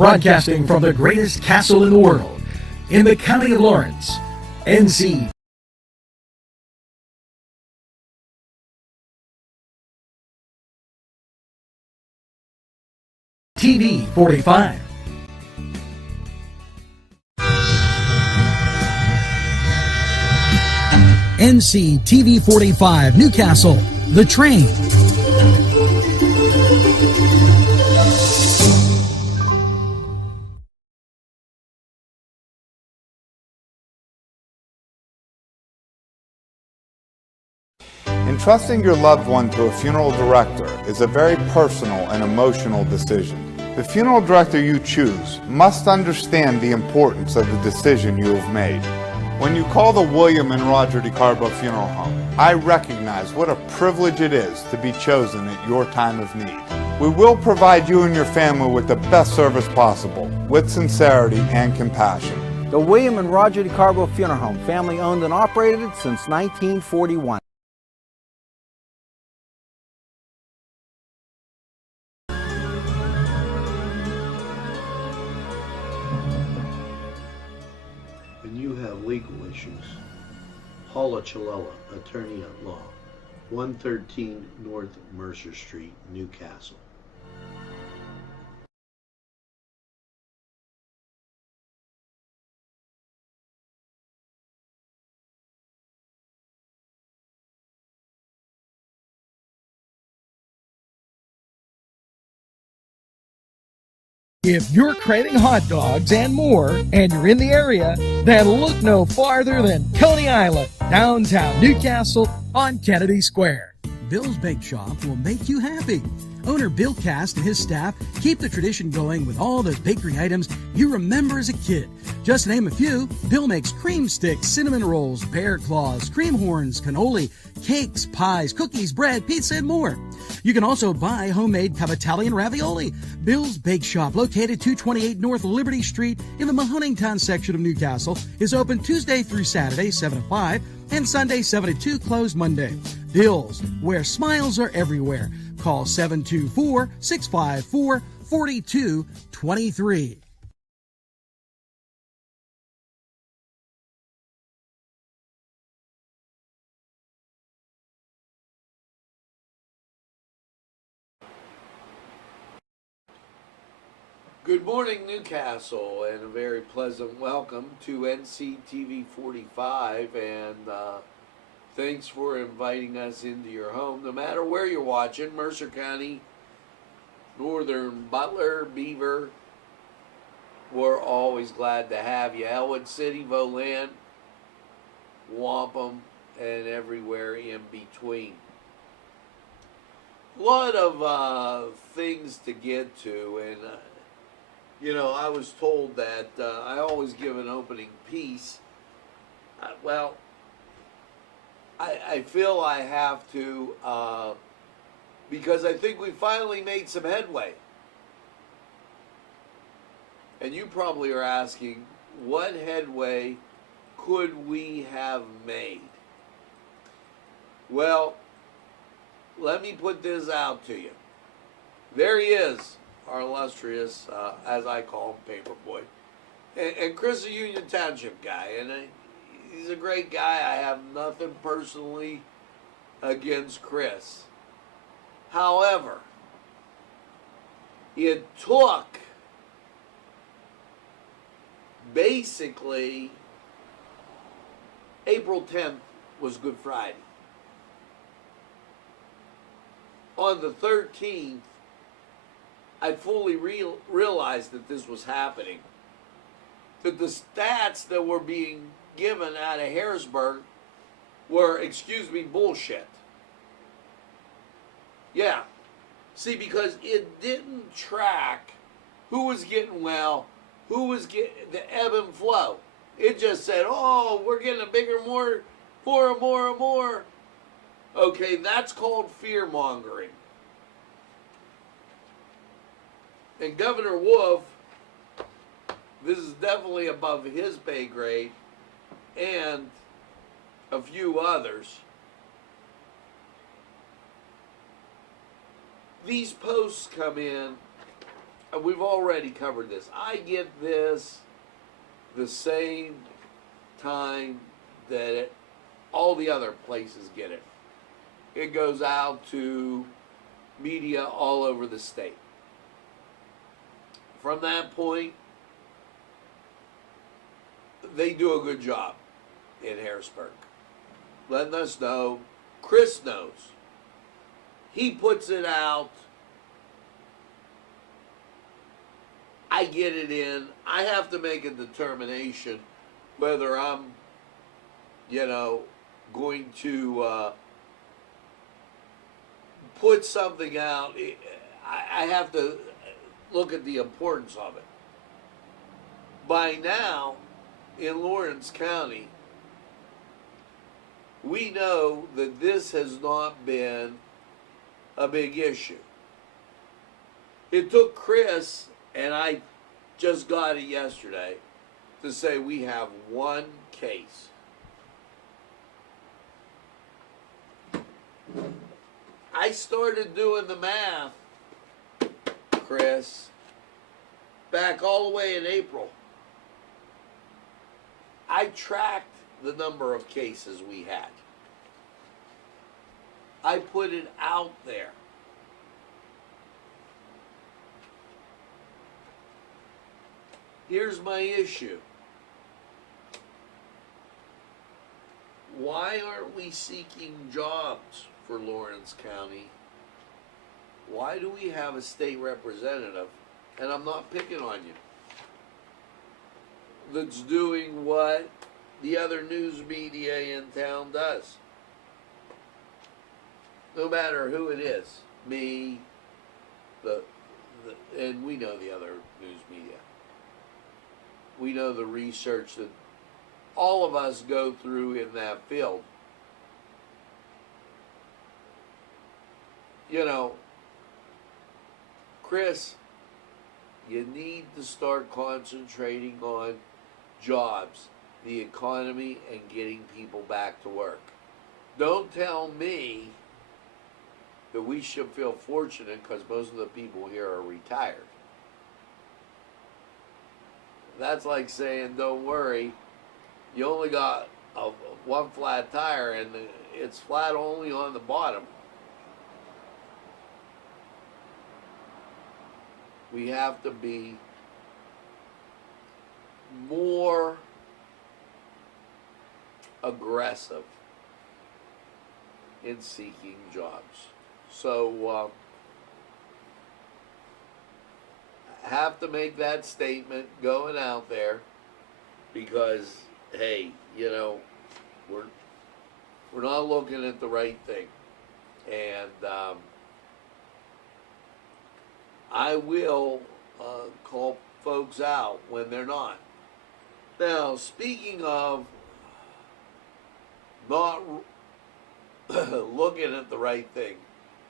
Broadcasting from the greatest castle in the world, in the county of Lawrence, Nctv45. Nctv45 Newcastle, The Train. Entrusting your loved one to a funeral director is a very personal and emotional decision. The funeral director you choose must understand the importance of the decision you have made. When you call the William and Roger DeCarbo Funeral Home, I recognize what a privilege it is to be chosen at your time of need. We will provide you and your family with the best service possible, with sincerity and compassion. The William and Roger DeCarbo Funeral Home, family owned and operated since 1941. When you have legal issues, Paula Chalella, attorney at law, 113 North Mercer Street, Newcastle. If you're craving hot dogs and more, and you're in the area, then look no farther than Coney Island, downtown Newcastle on Kennedy Square. Bill's Bake Shop will make you happy. Owner Bill Cast and his staff keep the tradition going with all those bakery items you remember as a kid. Just to name a few, Bill makes cream sticks, cinnamon rolls, bear claws, cream horns, cannoli, cakes, pies, cookies, bread, pizza, and more. You can also buy homemade cavatelli and ravioli. Bill's Bake Shop, located 228 North Liberty Street in the Mahoningtown section of Newcastle, is open Tuesday through Saturday, 7 to 5, and Sunday, 7 to 2, closed Monday. Bill's, where smiles are everywhere. Call 724-654-4223. Good morning, Newcastle, and a very pleasant welcome to Nctv45, and thanks for inviting us into your home, no matter where you're watching, Mercer County, Northern Butler, Beaver. We're always glad to have you. Elwood City, Volant, Wampum, and everywhere in between. A lot of things to get to, and you know, I was told that I always give an opening piece. Well, I feel I have to because I think we finally made some headway. And you probably are asking, what headway could we have made? Well, let me put this out to you. There he is, our illustrious, as I call him, Paperboy. And Chris, a Union Township guy, and he's a great guy. I have nothing personally against Chris. However, it took basically April 10th was Good Friday. On the 13th, I fully realized that this was happening. That the stats that were being given out of Harrisburg were, excuse me, bullshit. Yeah. See, because it didn't track who was getting well, who was getting the ebb and flow. It just said, oh, we're getting a bigger, more. Okay, that's called fear-mongering. And Governor Wolf, this is definitely above his pay grade, and a few others. These posts come in we've already covered this. I get this the same time that all the other places get it. It goes out to media all over the state. From that point, they do a good job in Harrisburg, letting us know. Chris knows. He puts it out. I get it in. I have to make a determination whether I'm, going to put something out. I have to look at the importance of it. By now, in Lawrence County, we know that this has not been a big issue. It took Chris, and I just got it yesterday, to say we have one case. I started doing the math, Chris, back all the way in April. I tracked the number of cases we had. I put it out there. Here's my issue. Why aren't we seeking jobs for Lawrence County? Why do we have a state representative, and I'm not picking on you, that's doing what the other news media in town does? No matter who it is, me, and we know the other news media. We know the research that all of us go through in that field. Chris, you need to start concentrating on jobs, the economy, and getting people back to work. Don't tell me that we should feel fortunate because most of the people here are retired. That's like saying, don't worry, you only got one flat tire and it's flat only on the bottom. We have to be more aggressive in seeking jobs. So, have to make that statement going out there because, hey, we're not looking at the right thing. And I will call folks out when they're not. Now, speaking of not looking at the right thing,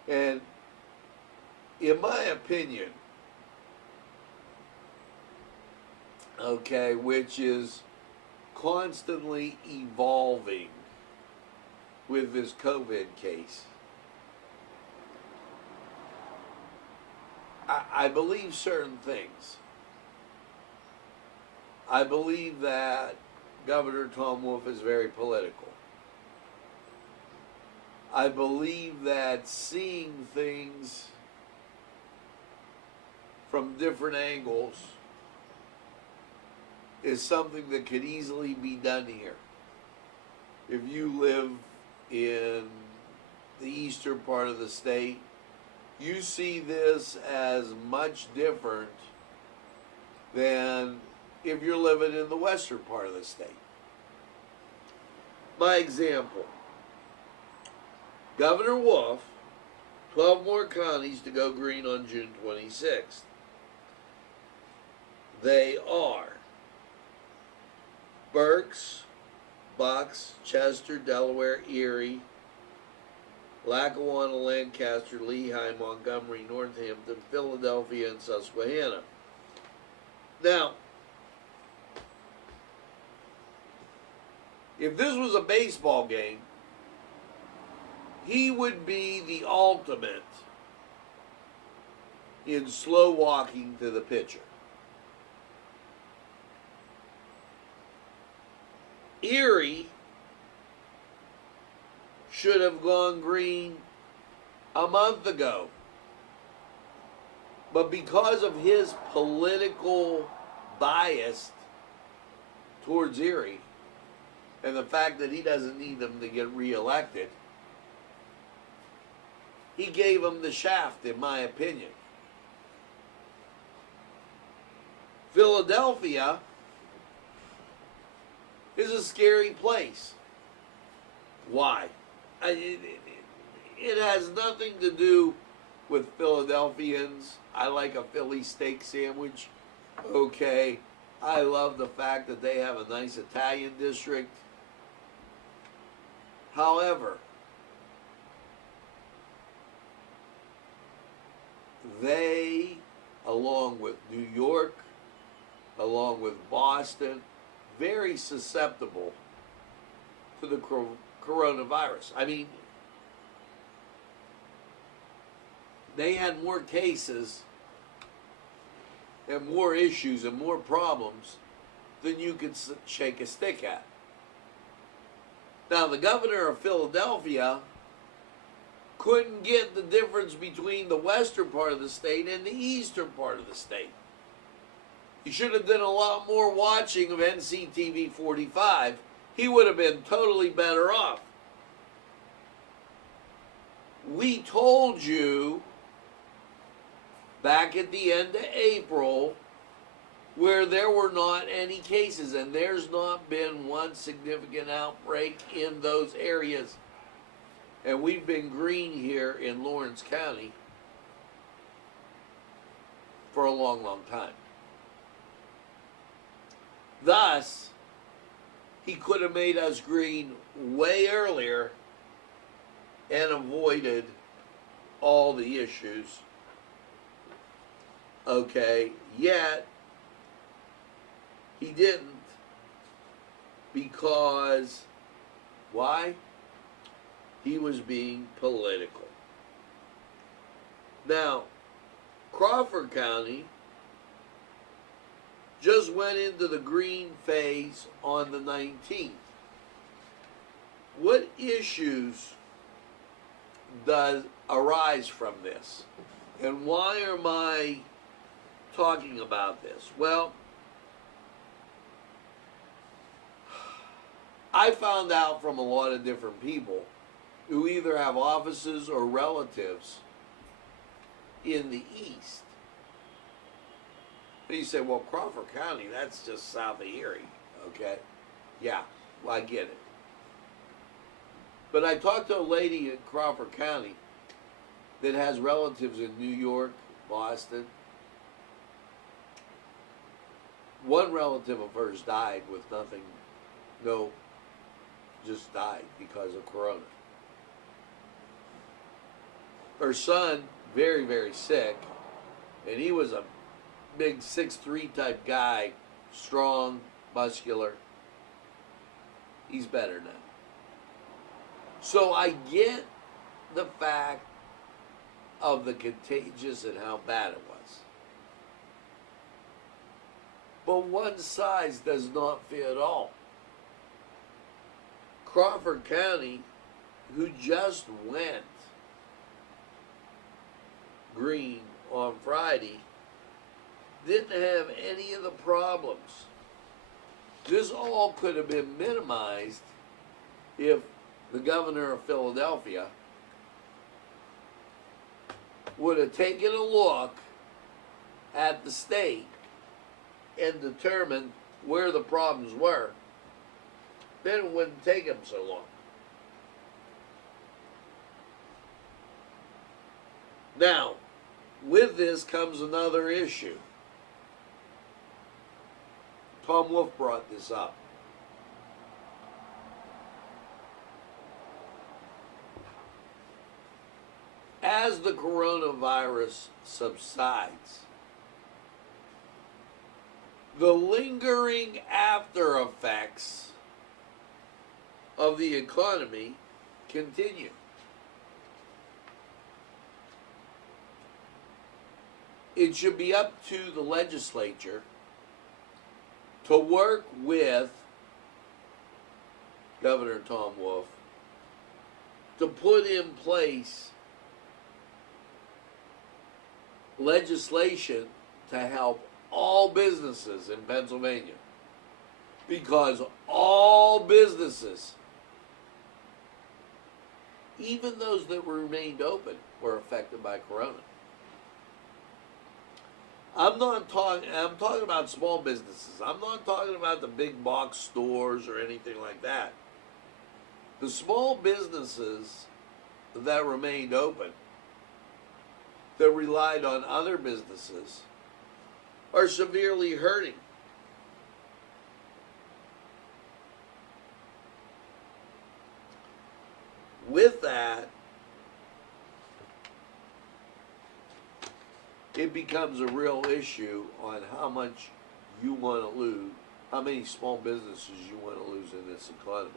and in my opinion, okay, which is constantly evolving with this COVID case, I believe certain things. I believe that Governor Tom Wolf is very political. I believe that seeing things from different angles is something that could easily be done here. If you live in the eastern part of the state, you see this as much different than if you're living in the western part of the state. My example, Governor Wolf, 12 more counties to go green on June 26th. They are Berks, Bucks, Chester, Delaware, Erie, Lackawanna, Lancaster, Lehigh, Montgomery, Northampton, Philadelphia, and Susquehanna. Now, if this was a baseball game, he would be the ultimate in slow walking to the pitcher. Erie should have gone green a month ago. But because of his political bias towards Erie and the fact that he doesn't need them to get reelected, he gave them the shaft, in my opinion. Philadelphia is a scary place. Why? It has nothing to do with Philadelphians. I like a Philly steak sandwich. Okay. I love the fact that they have a nice Italian district. However, they, along with New York, along with Boston, very susceptible to the coronavirus. I mean, they had more cases and more issues and more problems than you could shake a stick at. Now, the governor of Philadelphia couldn't get the difference between the western part of the state and the eastern part of the state. He should have done a lot more watching of Nctv45. He would have been totally better off. We told you back at the end of April where there were not any cases, and there's not been one significant outbreak in those areas. And we've been green here in Lawrence County for a long, long time. Thus, he could have made us green way earlier and avoided all the issues. Okay, yet he didn't, because why? He was being political. Now, Crawford County just went into the green phase on the 19th. What issues does arise from this? And why am I talking about this? Well, I found out from a lot of different people who either have offices or relatives in the east. And you say, well, Crawford County, that's just south of Erie, okay? Yeah, well, I get it. But I talked to a lady in Crawford County that has relatives in New York, Boston. One relative of hers died with nothing, just died because of corona. Her son, very, very sick, and he was a big 6'3" type guy, strong, muscular. He's better now. So I get the fact of the contagious and how bad it was. But one size does not fit all. Crawford County, who just went green on Friday, didn't have any of the problems. This all could have been minimized if the governor of Philadelphia would have taken a look at the state and determined where the problems were. Then it wouldn't take him so long. Now, with this comes another issue. Tom Wolf brought this up. As the coronavirus subsides, the lingering after effects of the economy continue. it should be up to the legislature to work with Governor Tom Wolf to put in place legislation to help all businesses in Pennsylvania. Because all businesses, even those that remained open, were affected by Corona. I'm talking about small businesses. I'm not talking about the big box stores or anything like that. The small businesses that remained open, that relied on other businesses, are severely hurting. With that, it becomes a real issue on how much you want to lose, how many small businesses you want to lose in this economy.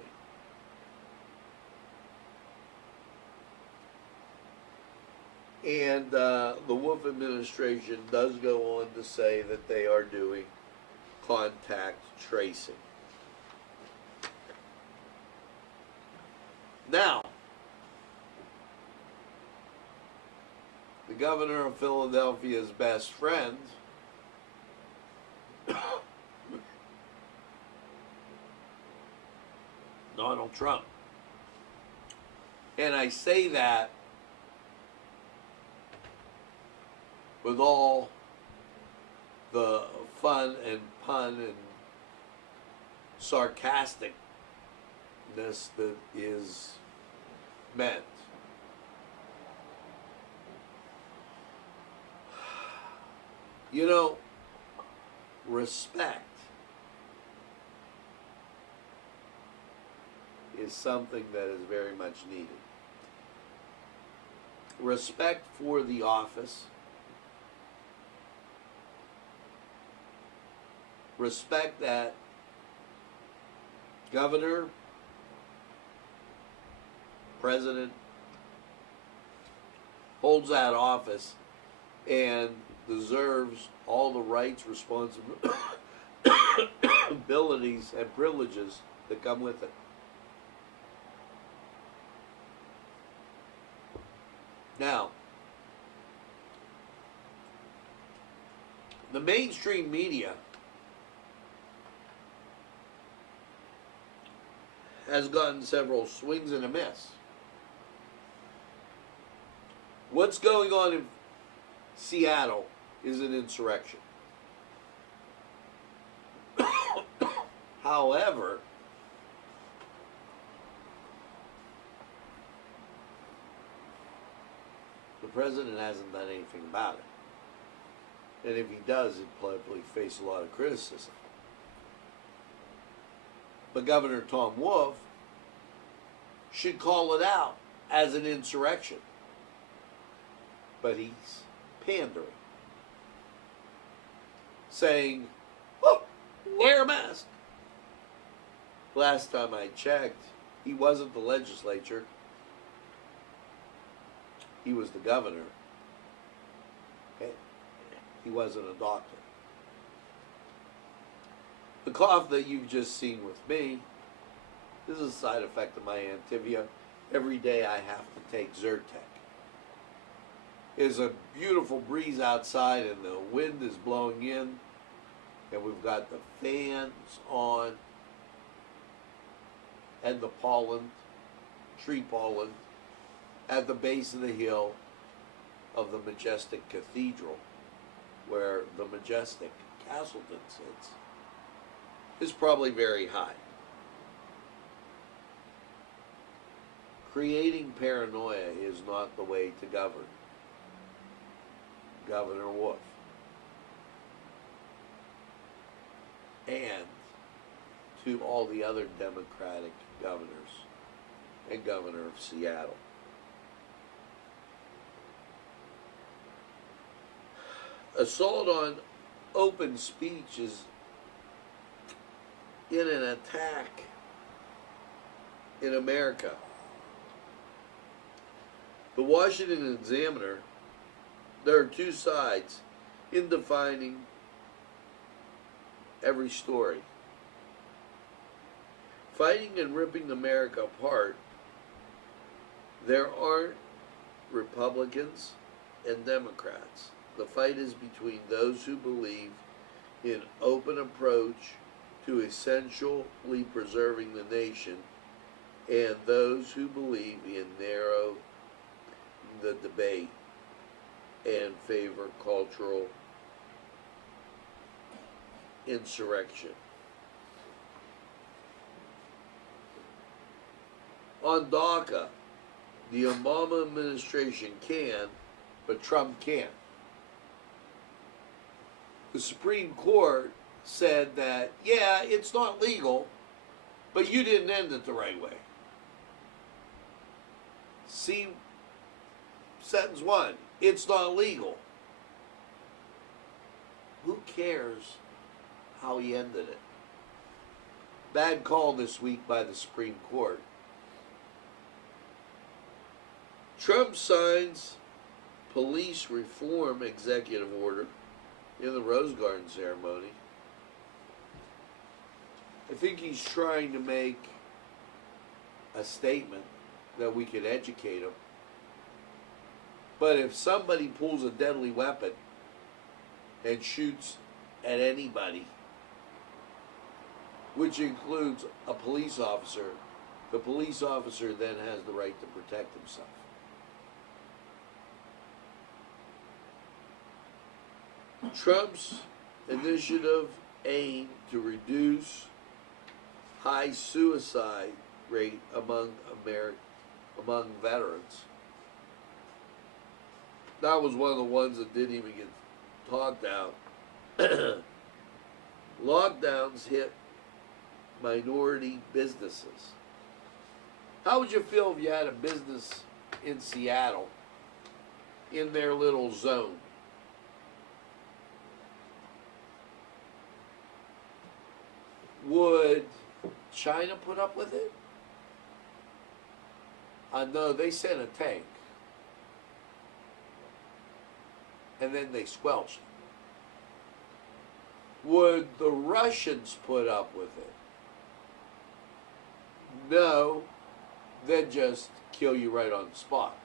And the Wolf administration does go on to say that they are doing contact tracing. Now, the governor of Philadelphia's best friend, Donald Trump. And I say that with all the fun and pun and sarcasticness that is meant. You know, respect is something that is very much needed. Respect for the office. Respect that governor, president holds that office and deserves all the rights, responsibilities, and privileges that come with it. Now, the mainstream media has gotten several swings and a miss. What's going on in Seattle is an insurrection. However, the president hasn't done anything about it. And if he does, he'd probably face a lot of criticism. But Governor Tom Wolf should call it out as an insurrection. But he's pandering, saying, oh, wear a mask. Last time I checked, he wasn't the legislature. He was the governor. Okay? He wasn't a doctor. The cough that you've just seen with me is a side effect of my Nctv. Every day I have to take Zyrtec. There's a beautiful breeze outside and the wind is blowing in, and we've got the fans on and the pollen, tree pollen, at the base of the hill of the majestic cathedral where the majestic Castleton sits, is probably very high. Creating paranoia is not the way to govern. Governor Wolf and to all the other Democratic governors and governor of Seattle. Assault on open speech is in an attack in America. The Washington Examiner, there are two sides. in defining every story. Fighting and ripping America apart, there aren't Republicans and Democrats. The fight is between those who believe in open approach to essentially preserving the nation and those who believe in narrow the debate and favor cultural insurrection. On DACA, the Obama administration can, but Trump can't. The Supreme Court said that, yeah, it's not legal, but you didn't end it the right way. See, sentence 1, it's not legal. Who cares how he ended it? Bad call this week by the Supreme Court. Trump signs police reform executive order in the Rose Garden ceremony. I think he's trying to make a statement that we can educate him. But if somebody pulls a deadly weapon and shoots at anybody, which includes a police officer, the police officer then has the right to protect himself. Trump's initiative aimed to reduce high suicide rate among veterans. That was one of the ones that didn't even get talked out. Lockdowns hit minority businesses. How would you feel if you had a business in Seattle in their little zone? Would China put up with it? No, they sent a tank. And then they squelched it. Would the Russians put up with it? No, they'd just kill you right on the spot.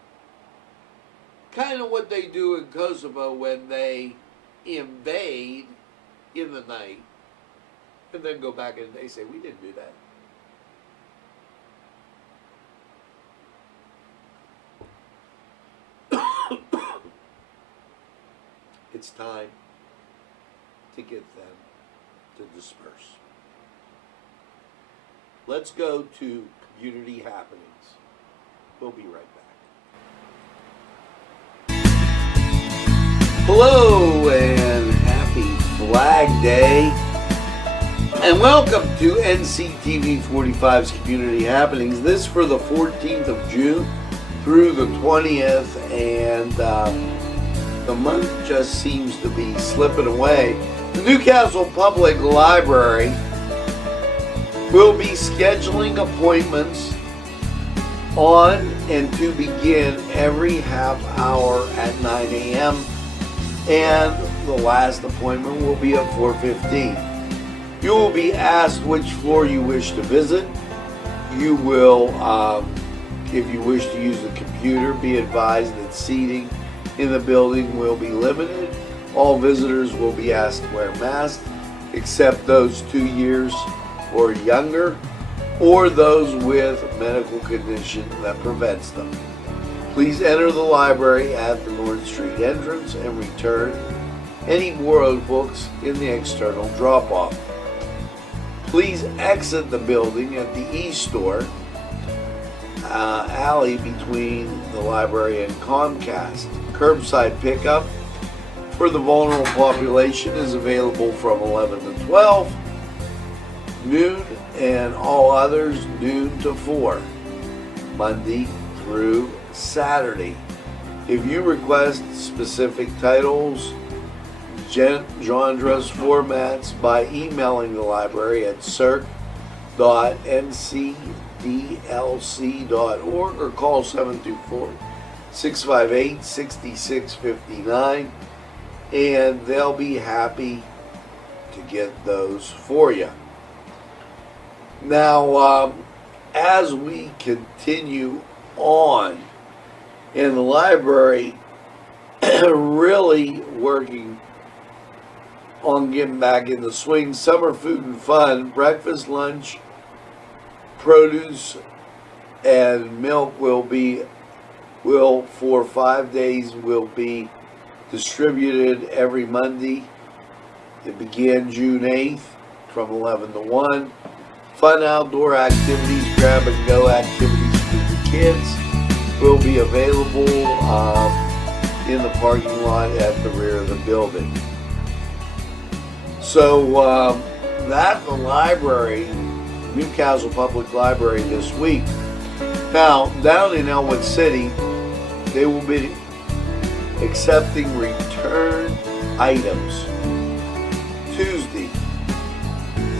Kind of what they do in Kosovo when they invade in the night and then go back and they say, we didn't do that. It's time to get them to disperse. Let's go to community happenings. We'll be right back. Hello and happy Flag Day. And welcome to Nctv45's Community Happenings. This for the 14th of June through the 20th, and the month just seems to be slipping away. The Newcastle Public Library will be scheduling appointments on and to begin every half hour at 9 a.m. and the last appointment will be at 4:15. You will be asked which floor you wish to visit. You will, if you wish to use the computer, be advised that seating in the building will be limited. All visitors will be asked to wear masks, except those 2 years or younger, or those with medical condition that prevents them. Please enter the library at the North Street entrance and return any borrowed books in the external drop-off. Please exit the building at the East Store alley between the library and Comcast. Curbside pickup for the vulnerable population is available from 11 to 12 noon, and all others noon to 4, Monday through Saturday. If you request specific titles, genres, formats by emailing the library at circ.ncdlc.org or call 724-658-6659. and they'll be happy to get those for you. Now, as we continue on in the library, really working on getting back in the swing, summer food and fun, breakfast, lunch, produce, and milk will for 5 days will be distributed every Monday. It began June 8th from 11 to 1. Fun outdoor activities, grab and go activities for the kids will be available in the parking lot at the rear of the building. So that's the library, Newcastle Public Library this week. Now, down in Elwood City, they will be accepting return items Tuesday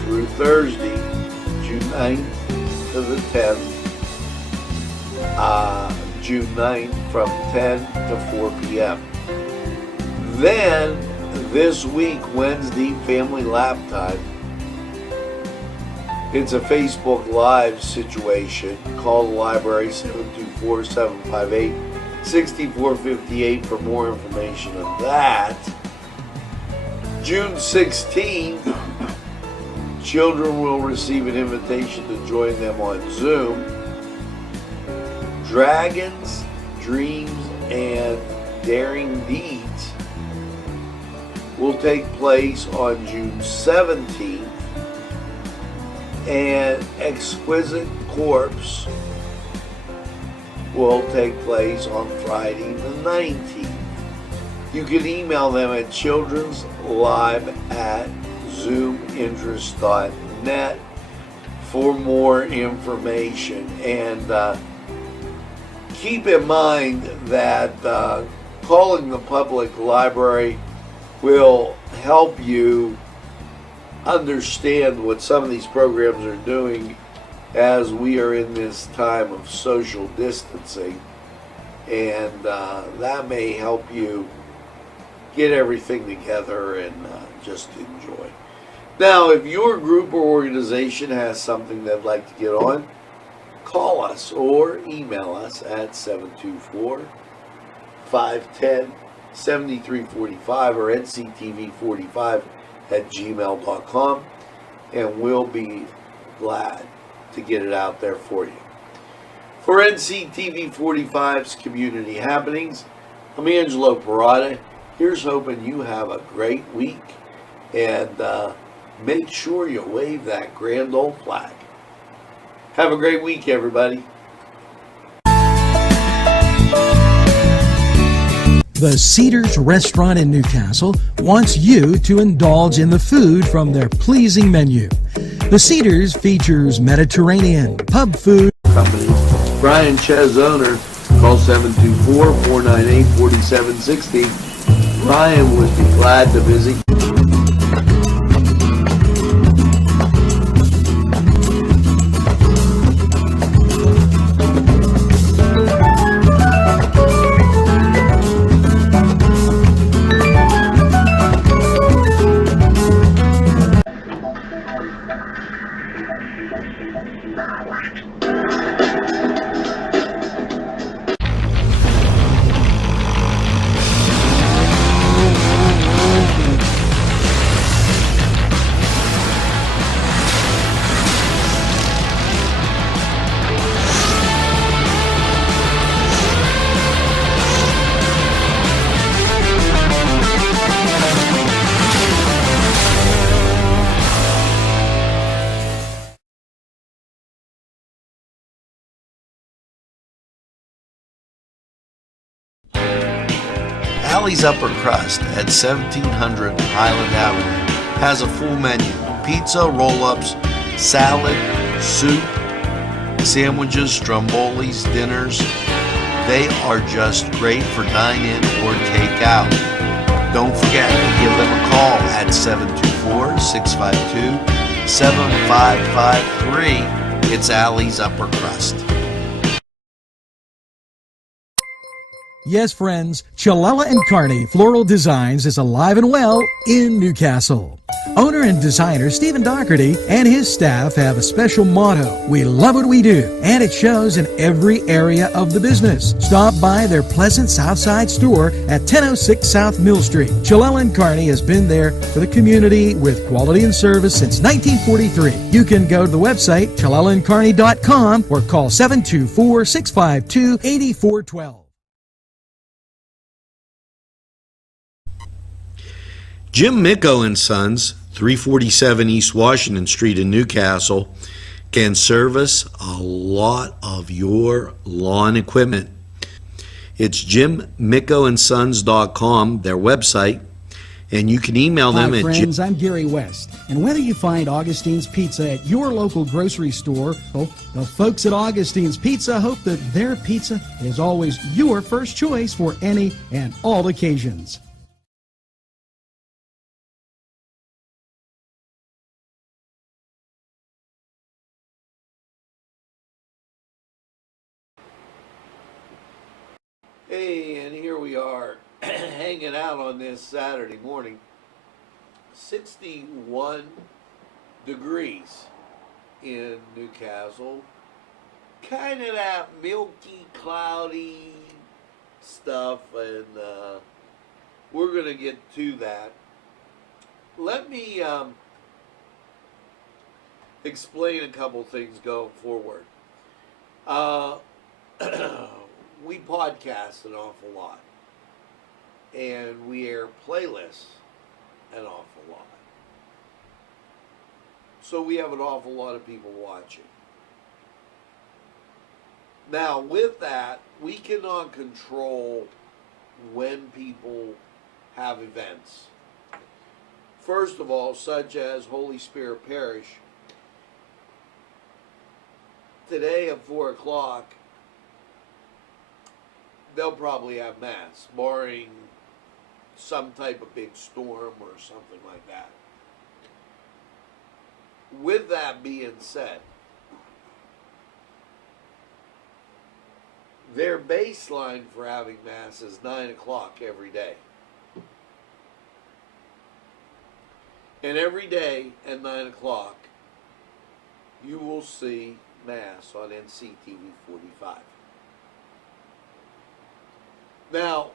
through Thursday, June 9th to the 10th, June 9th from 10 to 4 p.m. Then, this week, Wednesday, family lap time. It's a Facebook Live situation. Call the library 724-758-6458 for more information on that. June 16th, children will receive an invitation to join them on Zoom. Dragons, Dreams, and Daring Deeds will take place on June 17th. And Exquisite Corpse will take place on Friday the 19th. You can email them at childrenslive@zoominterest.net for more information. And keep in mind that calling the public library will help you understand what some of these programs are doing as we are in this time of social distancing, and that may help you get everything together and just enjoy. Now, if your group or organization has something they'd like to get on, call us or email us at 724-510-7345 or Nctv45@gmail.com, and we'll be glad to get it out there for you. For NCTV45's Community Happenings, I'm Angelo Perrotta. Here's hoping you have a great week, and make sure you wave that grand old flag. Have a great week, everybody. The Cedars Restaurant in Newcastle wants you to indulge in the food from their pleasing menu. The Cedars features Mediterranean, pub food. Company. Brian Ches, owner, call 724-498-4760. Brian would be glad to visit. Allie's Upper Crust at 1700 Highland Avenue has a full menu: pizza, roll-ups, salad, soup, sandwiches, strombolis, dinners. They are just great for dine-in or take-out. Don't forget to give them a call at 724-652-7553. It's Allie's Upper Crust. Yes, friends, Chalella and Carney Floral Designs is alive and well in Newcastle. Owner and designer Stephen Doherty and his staff have a special motto: we love what we do, and it shows in every area of the business. Stop by their pleasant Southside store at 1006 South Mill Street. Chalella and Carney has been there for the community with quality and service since 1943. You can go to the website chalellaandcarney.com or call 724-652-8412. Jim Micco and Sons, 347 East Washington Street in Newcastle, can service a lot of your lawn equipment. It's jimmiccoandsons.com, their website, and you can email them Hi, at friends, I'm Gary West, and whether you find Augustine's Pizza at your local grocery store, the folks at Augustine's Pizza hope that their pizza is always your first choice for any and all occasions. Hey, and here we are hanging out on this Saturday morning. 61 degrees in Newcastle. Kind of that milky, cloudy stuff, and we're going to get to that. Let me explain a couple things going forward. We podcast an awful lot, and we air playlists an awful lot. So we have an awful lot of people watching. Now, with that, we cannot control when people have events. First of all, such as Holy Spirit Parish. Today at 4 o'clock, they'll probably have Mass, barring some type of big storm or something like that. With that being said, their baseline for having Mass is 9 o'clock every day. And every day at 9 o'clock, you will see Mass on Nctv45. Now,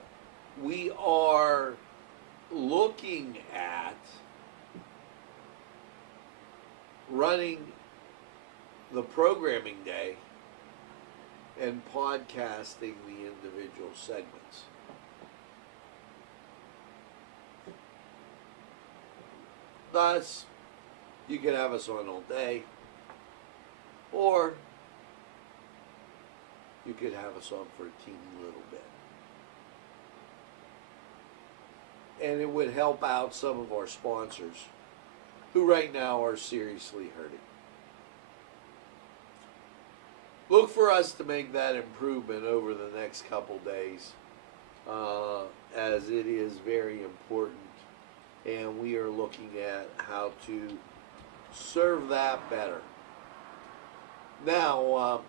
we are looking at running the programming day and podcasting the individual segments. Thus, you can have us on all day, or you could have us on for a teeny little bit. And it would help out some of our sponsors who right now are seriously hurting. Look for us to make that improvement over the next couple days, as it is very important, and we are looking at how to serve that better. Now,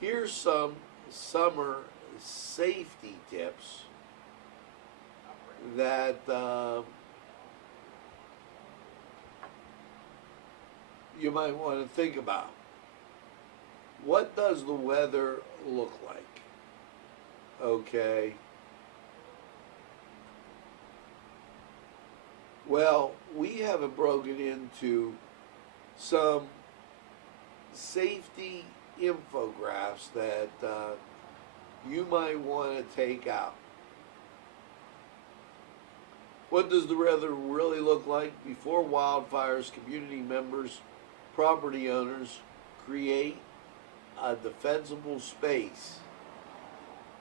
here's some summer safety tips that you might want to think about. What does the weather look like? Okay. Well, we have it broken into some safety infographics that you might want to take out. What does the weather really look like? Before wildfires, community members, property owners create a defensible space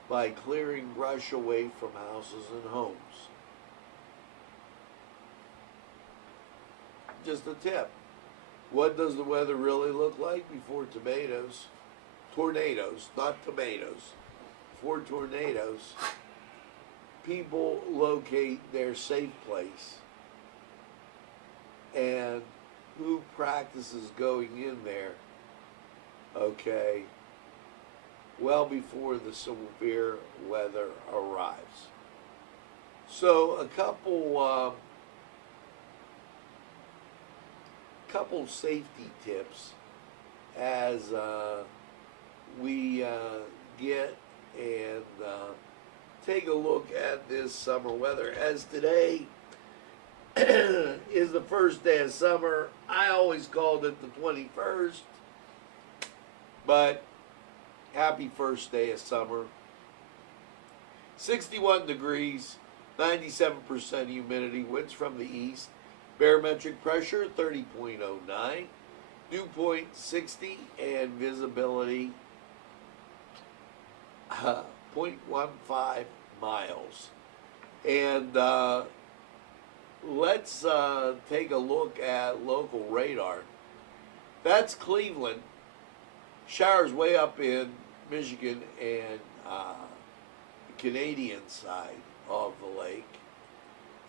by clearing brush away from houses and homes. Just a tip. What does the weather really look like before tornadoes, not tomatoes, before tornadoes? People locate their safe place, and who practices going in there, okay, well before the severe weather arrives. So a couple safety tips as we get and take a look at this summer weather. As today is the first day of summer, I always called it the 21st, but happy first day of summer. 61 degrees, 97% humidity, winds from the east, barometric pressure 30.09, dew point 60, and visibility 0.15 miles. And let's take a look at local radar. That's Cleveland. Showers way up in Michigan and the Canadian side of the lake.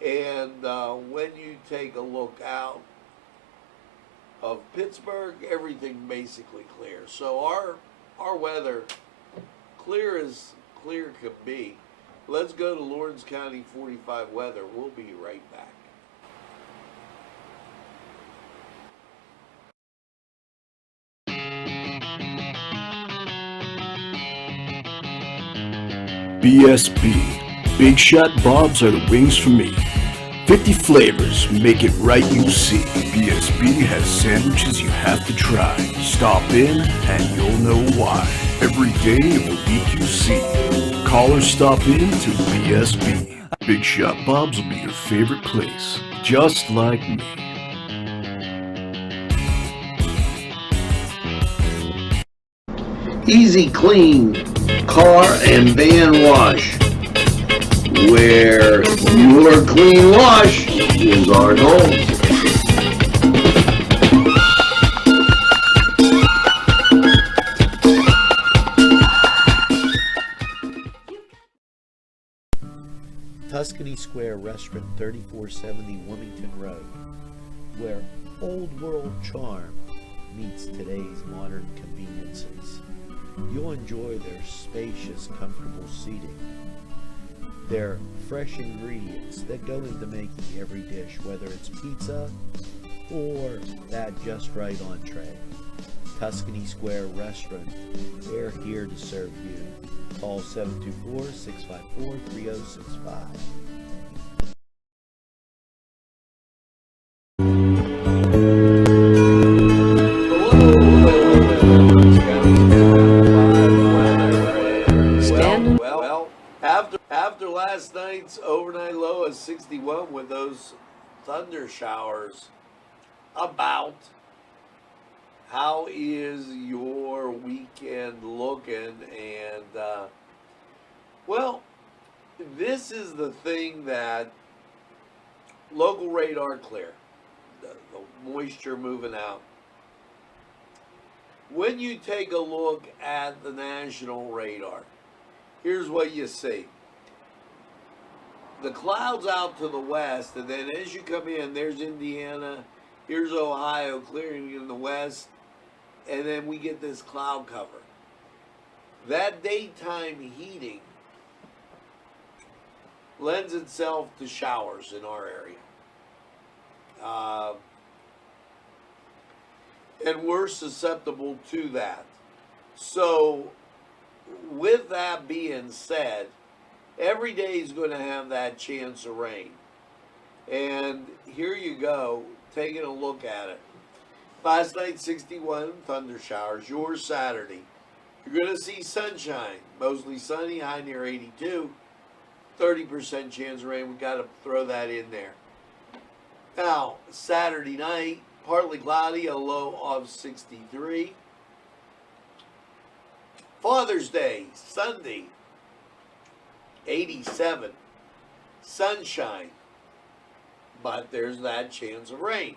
And when you take a look out of Pittsburgh, everything basically clear. So our weather, clear as clear could be. Let's go to Lawrence County 45 weather. We'll be right back. BSB. Big Shot Bobs are the wings for me. 50 flavors, make it right, you see. BSB has sandwiches you have to try. Stop in and you'll know why. Every day of the week you see. Call or stop in to BSB. Big Shot Bobs will be your favorite place, just like me. Easy Clean Car and Van Wash, where your clean wash is our goal. Tuscany Square Restaurant, 3470 Wilmington Road, where old world charm meets today's modern conveniences. You'll enjoy their spacious, comfortable seating, their fresh ingredients that go into making every dish, whether it's pizza or that just right entree. Tuscany Square Restaurant, they're here to serve you. Call 724-654-3065. After last night's overnight low of 61 with those thunder showers, about how is your weekend looking? And well, this is the thing that local radar clear, the moisture moving out. When you take a look at the national radar, here's what you see. The clouds out to the west, and then as you come in, there's Indiana, here's Ohio clearing in the west, and then we get this cloud cover. That daytime heating lends itself to showers in our area. And we're susceptible to that. So, with that being said, every day is going to have that chance of rain. And here you go, taking a look at it. Last night, 61 thunder showers. Your Saturday, you're going to see sunshine, mostly sunny, high near 82. 30% chance of rain. We've got to throw that in there. Now, Saturday night, partly cloudy, a low of 63. Father's Day, Sunday, 87. Sunshine, but there's that chance of rain.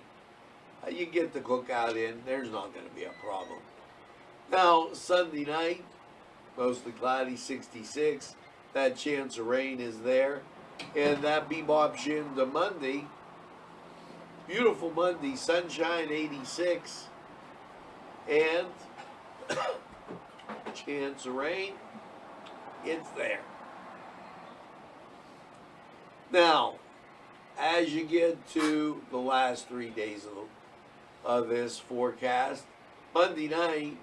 You get the cookout in, there's not going to be a problem. Now, Sunday night, mostly cloudy, 66. That chance of rain is there. And that bebops you into Monday. Beautiful Monday, sunshine, 86. And chance of rain, it's there. Now, as you get to the last 3 days of this forecast, Monday night,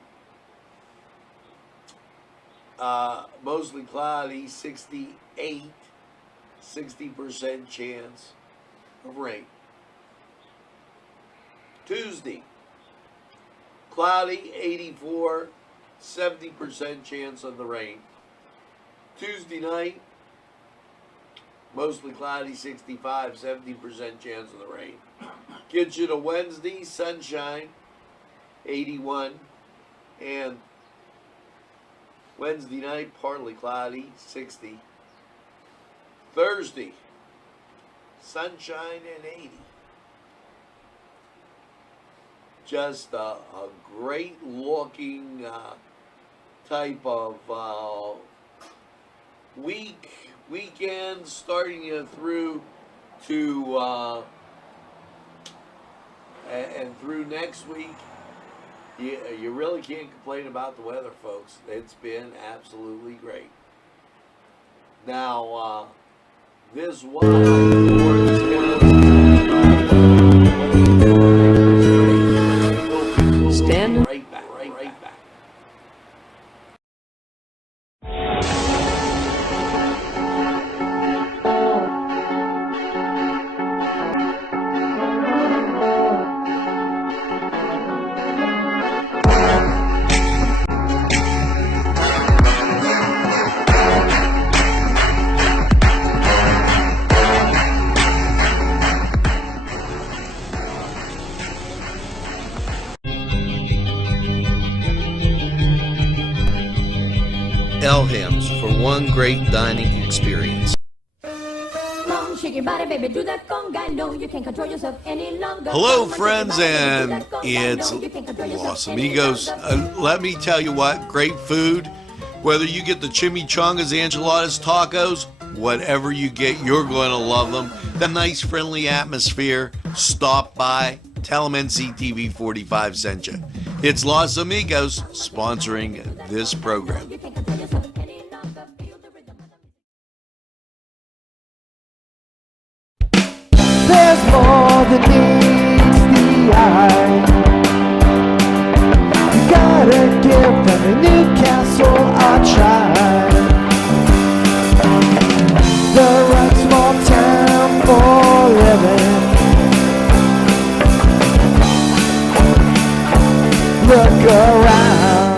mostly cloudy, 60% chance of rain. Tuesday, cloudy, 70% chance of the rain. Tuesday night, mostly cloudy, 70% chance of the rain. Gets you to Wednesday, sunshine, 81, and Wednesday night, partly cloudy, 60. Thursday, sunshine and 80. Just a great looking type of weekend, starting you through to and through next week. You really can't complain about the weather, folks. It's been absolutely great. Now, this was stand right back. Elham's for one great dining experience. Hello, friends, and it's Los Amigos. Let me tell you what, great food. Whether you get the chimichangas, enchiladas, tacos, whatever you get, you're going to love them. The nice, friendly atmosphere. Stop by. Tell them Nctv45 sent you. It's Los Amigos sponsoring this program. There's more than meets the eye. You gotta give them a Newcastle a try. The right small town for living. Look around.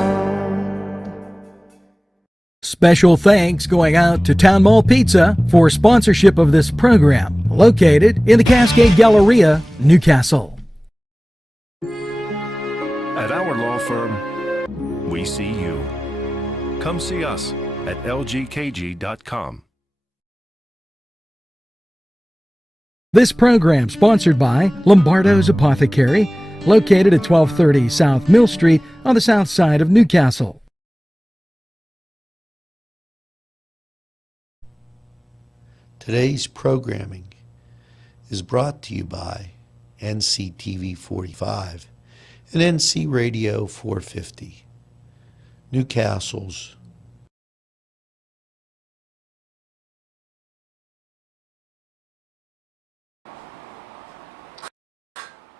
Special thanks going out to Town Mall Pizza for sponsorship of this program, located in the Cascade Galleria, Newcastle. At our law firm, we see you. Come see us at lgkg.com. This program sponsored by Lombardo's Apothecary, located at 1230 South Mill Street on the south side of Newcastle. Today's programming is brought to you by Nctv45 and NC Radio 450, Newcastle's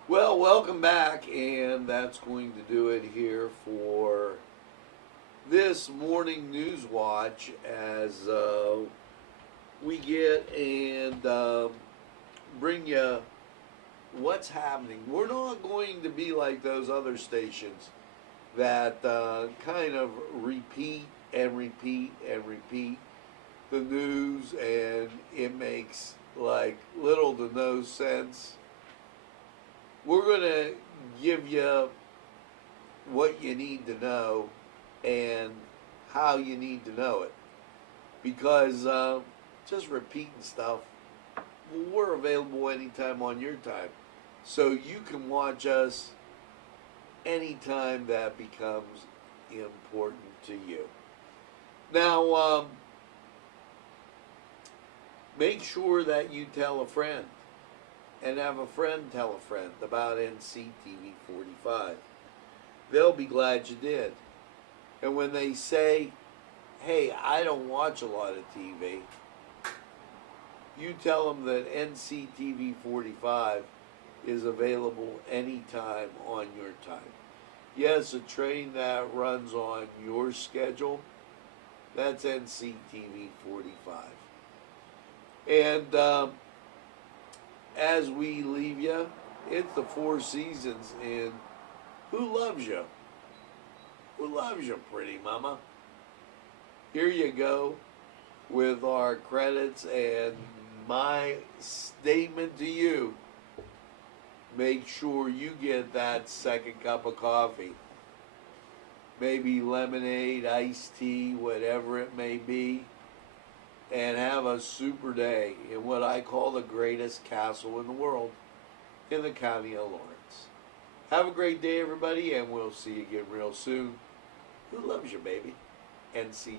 Well, welcome back, and that's going to do it here for this morning news watch as we get and bring you what's happening. We're not going to be like those other stations that kind of repeat and repeat and repeat the news, and it makes like little to no sense. We're going to give you what you need to know and how you need to know it. Because just repeating stuff, we're available anytime on your time. So you can watch us anytime that becomes important to you. Now, make sure that you tell a friend. And have a friend tell a friend about Nctv45. They'll be glad you did. And when they say, hey, I don't watch a lot of TV, you tell them that Nctv45 is available anytime on your time. Yes, a train that runs on your schedule, that's Nctv45. And as we leave you, it's the Four Seasons in Who Loves You? Who loves you, pretty mama? Here you go with our credits and my statement to you. Make sure you get that second cup of coffee. Maybe lemonade, iced tea, whatever it may be. And have a super day in what I call the greatest castle in the world, in the county of Lawrence. Have a great day, everybody, and we'll see you again real soon. Who loves you, baby? Nctv45.